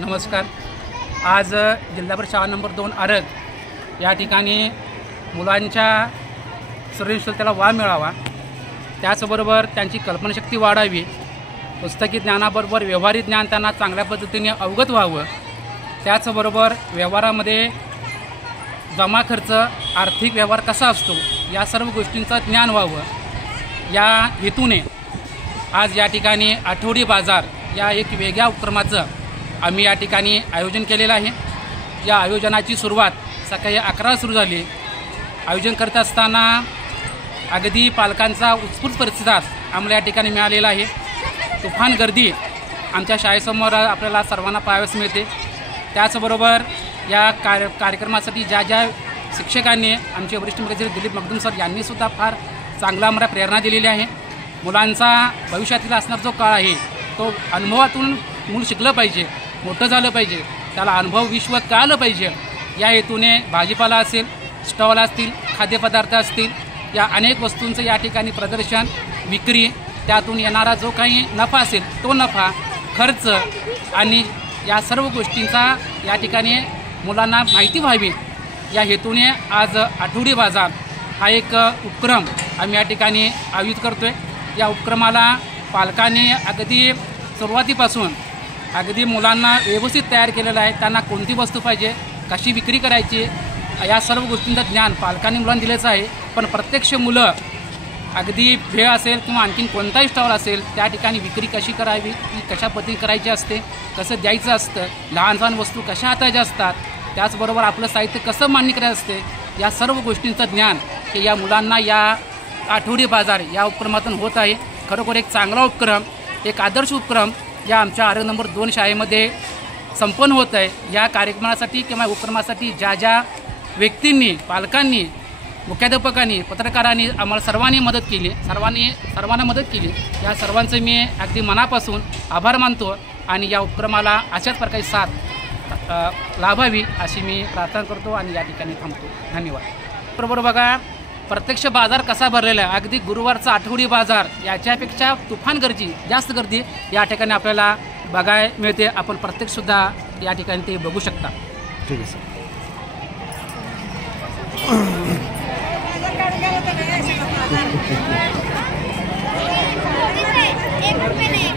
नमस्कार. आज जिल्हा परिषद शाळा नंबर 2 आरग या ठिकाणी मुलांच्या सर्जनशीलतेला वाव मिळावा, त्याचबरोबर त्यांची कल्पनाशक्ती वाढावी, पुस्तकी ज्ञानाबरोबर व्यवहारिक ज्ञान त्यांना चांगल्या पद्धतीने अवगत व्हावं, त्याचबरोबर व्यवहारामध्ये जमा खर्च, आर्थिक व्यवहार कसा असतो या सर्व गोष्टींचं ज्ञान व्हावं, या हेतूने आज या ठिकाणी आठवडी बाजार या एक वेगळ्या उपक्रमाचं आम्ही या ठिकाणी आयोजन केलेलं आहे. या आयोजनाची सुरुवात सकाळी 11 सुरू झाली. आयोजन करत असताना अगदी पालकांचा उत्स्फूर्त प्रतिसाद आम्हाला या ठिकाणी मिळालेला आहे. तुफान गर्दी आमच्या शाळेसमोर आपल्याला सर्वांना पाहावयास मिळते. त्याचबरोबर या कार्यक्रमासाठी ज्या शिक्षकांनी, आमचे वरिष्ठ मुख्याधिकारी दिलीप मगदूम सर यांनीसुद्धा फार चांगला आम्हाला प्रेरणा दिलेली आहे. मुलांचा भविष्यातील असणारा जो काळ आहे तो अनुभवातून मूल शिकलं पाहिजे, मोठं झालं पाहिजे, त्याला अनुभव विश्व कळलं पाहिजे, या हेतूने भाजीपाला असेल, स्टॉल असतील, खाद्यपदार्थ असतील, या अनेक वस्तूंचं या ठिकाणी प्रदर्शन, विक्री, त्यातून येणारा जो काही नफा असेल तो नफा, खर्च आणि या सर्व गोष्टींचा या ठिकाणी मुलांना माहिती व्हावी या हेतूने आज आठवडी बाजार हा एक उपक्रम आम्ही या ठिकाणी आयोजित करतो आहे. या उपक्रमाला पालकांनी अगदी सुरुवातीपासून अगदी मुलांना व्यवस्थित तयार केलेलं आहे. त्यांना कोणती वस्तू पाहिजे, कशी विक्री करायची, या सर्व गोष्टींचं ज्ञान पालकांनी मुलांना दिलेचं आहे. पण प्रत्यक्ष मुलं अगदी भेळ असेल किंवा आणखीन कोणताही स्टॉल असेल त्या ठिकाणी विक्री कशी करावी, कशा पद्धतीने करायची असते, कसं द्यायचं असतं, लहान लहान वस्तू कशा हाताळायच्या असतात, त्याचबरोबर आपलं साहित्य कसं मांडणी करायचं असते, या सर्व गोष्टींचं ज्ञान हे या मुलांना या आठवडी बाजार या उपक्रमातून होत आहे. खरोखर एक चांगला उपक्रम, एक आदर्श उपक्रम या आमच्या आरग नंबर 2 शाळेमध्ये संपन्न होत आहे. या कार्यक्रमासाठी किंवा उपक्रमासाठी ज्या व्यक्तींनी, पालकांनी, मुख्याध्यापकांनी, पत्रकारांनी आम्हाला सर्वांनी मदत केली, सर्वांना मदत केली, या सर्वांचं मी अगदी मनापासून आभार मानतो आणि या उपक्रमाला अशाच प्रकारे साथ लाभावी अशी मी प्रार्थना करतो आणि या ठिकाणी थांबतो. धन्यवाद. बरोबर बघा, प्रत्यक्ष बाजार कसा भरलेला आहे, अगदी गुरुवारचा आठवडी बाजार याच्यापेक्षा तुफान जास्त गर्दी या ठिकाणी आपल्याला बघायला मिळते. आपण प्रत्यक्षसुद्धा या ठिकाणी ते बघू शकता. ठीक आहे सर. एक रुपये नहीं